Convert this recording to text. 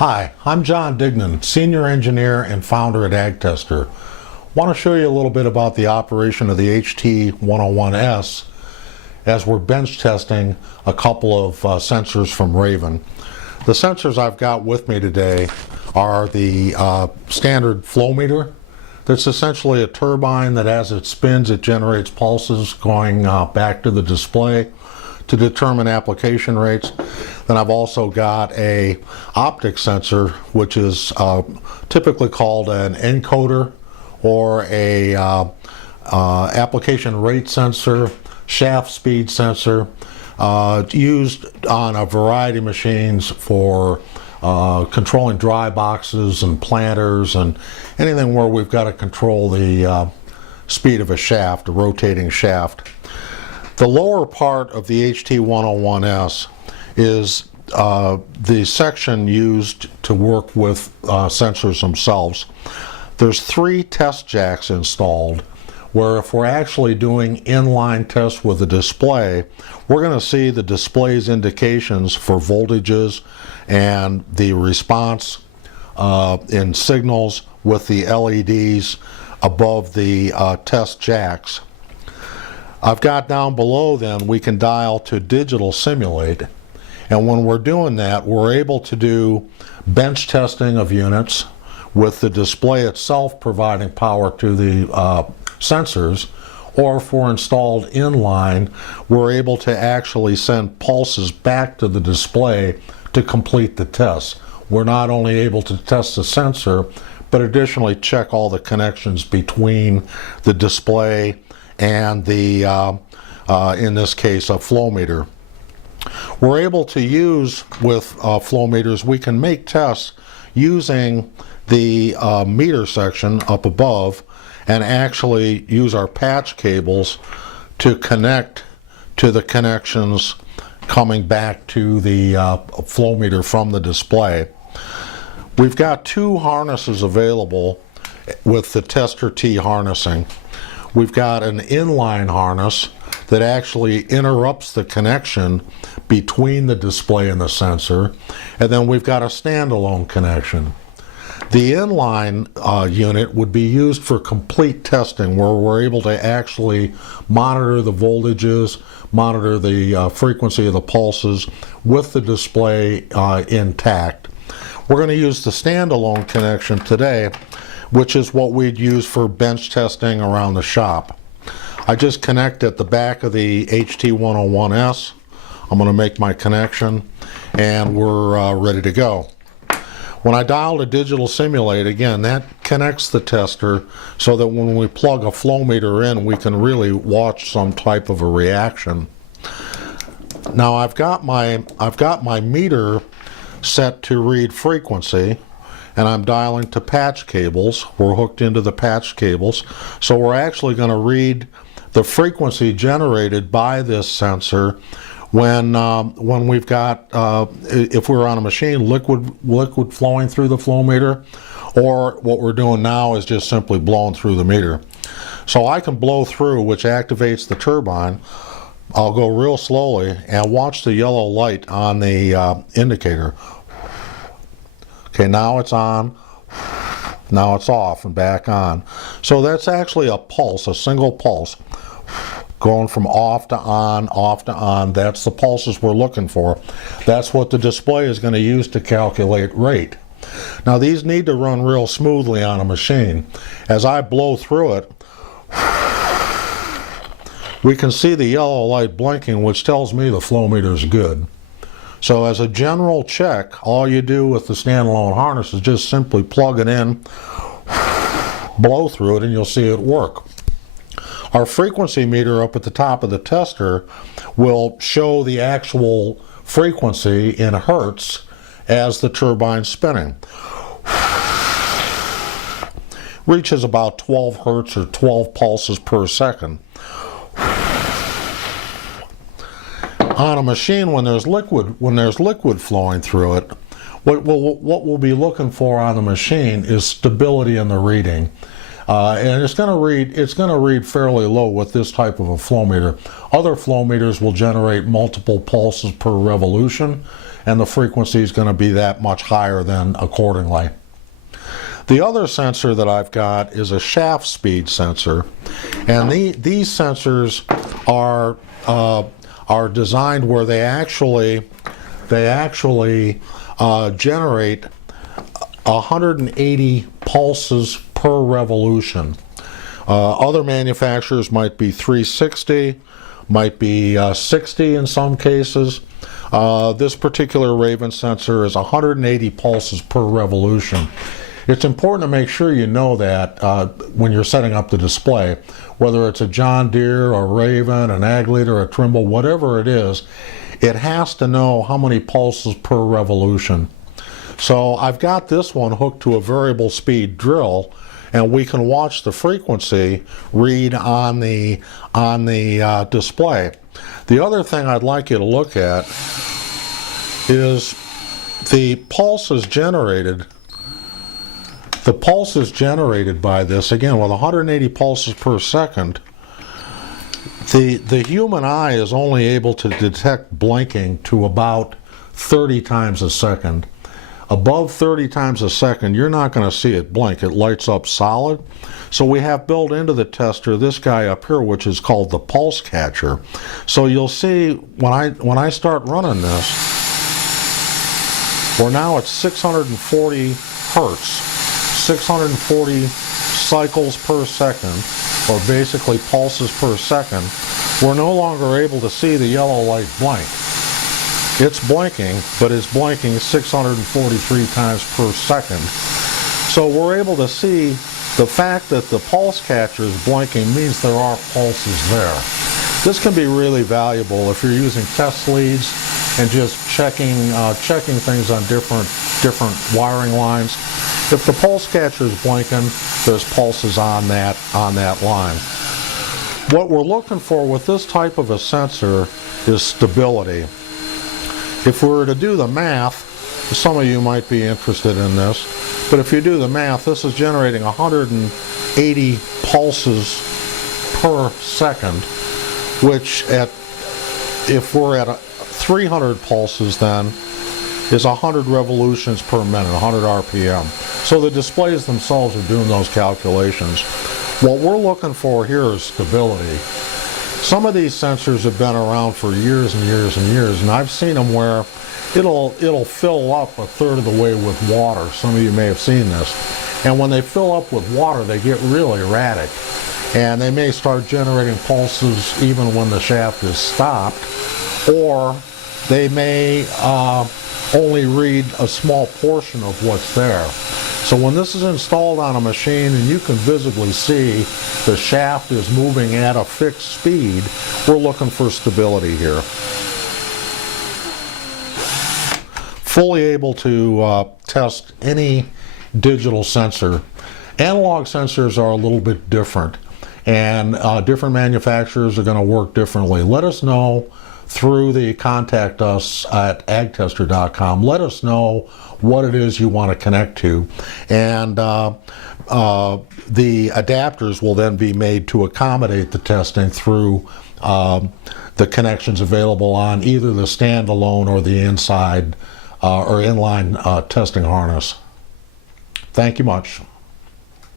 Hi, I'm John Dignan, Senior Engineer and Founder at AgTester. I want to show you a little bit about the operation of the HT101S as we're bench testing a couple of sensors from Raven. The sensors I've got with me today are the standard flow meter. That's essentially a turbine that as it spins it generates pulses going back to the display to determine application rates. Then I've also got a optic sensor, which is typically called an encoder or a application rate sensor, shaft speed sensor, used on a variety of machines for controlling dry boxes and planters and anything where we've got to control the speed of a shaft, a rotating shaft. The lower part of the HT101S is the section used to work with sensors themselves. There's 3 test jacks installed where if we're actually doing inline tests with the display, we're going to see the display's indications for voltages and the response in signals with the LEDs above the test jacks. I've got down below then we can dial to digital simulate, and when we're doing that we're able to do bench testing of units with the display itself providing power to the sensors, or if we're installed inline we're able to actually send pulses back to the display to complete the test. We're not only able to test the sensor but additionally check all the connections between the display and the, in this case, a flow meter. We're able to use with flow meters, we can make tests using the meter section up above and actually use our patch cables to connect to the connections coming back to the flow meter from the display. We've got 2 harnesses available with the tester T harnessing. We've got an inline harness that actually interrupts the connection between the display and the sensor, and then we've got a standalone connection. The inline unit would be used for complete testing where we're able to actually monitor the voltages, monitor the frequency of the pulses with the display intact. We're going to use the standalone connection today, which is what we'd use for bench testing around the shop. I just connect at the back of the HT101S. I'm going to make my connection and we're ready to go. When I dial to digital simulate, again, that connects the tester so that when we plug a flow meter in we can really watch some type of a reaction. Now I've got my meter set to read frequency, and I'm dialing to patch cables. We're hooked into the patch cables, so we're actually going to read the frequency generated by this sensor when we've got, if we're on a machine, liquid flowing through the flow meter, or what we're doing now is just simply blowing through the meter. So I can blow through, which activates the turbine. I'll go real slowly and watch the yellow light on the indicator. Okay, now it's on, now it's off and back on. So that's actually a pulse, a single pulse, going from off to on, off to on. That's the pulses we're looking for. That's what the display is going to use to calculate rate. Now these need to run real smoothly on a machine. As I blow through it, we can see the yellow light blinking, which tells me the flow meter is good. So as a general check, all you do with the standalone harness is just simply plug it in, blow through it, and you'll see it work. Our frequency meter up at the top of the tester will show the actual frequency in hertz as the turbine's spinning. Reaches about 12 hertz or 12 pulses per second. On a machine, when there's liquid flowing through it, what we'll be looking for on the machine is stability in the reading. And it's going to read fairly low with this type of a flow meter. Other flow meters will generate multiple pulses per revolution, and the frequency is going to be that much higher then accordingly. The other sensor that I've got is a shaft speed sensor, and these sensors are designed where they actually generate 180 pulses per revolution. Other manufacturers might be 360, might be 60 in some cases. This particular Raven sensor is 180 pulses per revolution. It's important to make sure you know that when you're setting up the display, whether it's a John Deere, a Raven, an Ag Leader, a Trimble, whatever it is, it has to know how many pulses per revolution. So I've got this one hooked to a variable speed drill, and we can watch the frequency read on the display. The other thing I'd like you to look at is the pulses generated. The pulses generated by this, again, with 180 pulses per second, the human eye is only able to detect blinking to about 30 times a second. Above 30 times a second, you're not going to see it blink. It lights up solid. So we have built into the tester this guy up here, which is called the pulse catcher. So you'll see when I start running this, we're now at 640 hertz. 640 cycles per second, or basically pulses per second. We're no longer able to see the yellow light blink. It's blinking, but it's blinking 643 times per second. So we're able to see the fact that the pulse catcher is blinking means there are pulses there. This can be really valuable if you're using test leads and just checking things on different wiring lines. If the pulse catcher is blinking, there's pulses on that line. What we're looking for with this type of a sensor is stability. If we were to do the math, some of you might be interested in this, but if you do the math, this is generating 180 pulses per second, which if we're at 300 pulses then, is 100 revolutions per minute, 100 RPM. So the displays themselves are doing those calculations. What we're looking for here is stability. Some of these sensors have been around for years and years and years, and I've seen them where it'll fill up a third of the way with water. Some of you may have seen this. And when they fill up with water, they get really erratic. And they may start generating pulses even when the shaft is stopped, or they may only read a small portion of what's there. So when this is installed on a machine and you can visibly see the shaft is moving at a fixed speed, we're looking for stability here. Fully able to test any digital sensor. Analog sensors are a little bit different, and different manufacturers are going to work differently. Let us know through the contact us at AgTester.com. Let us know what it is you want to connect to, and the adapters will then be made to accommodate the testing through the connections available on either the standalone or the inside or inline testing harness. Thank you much.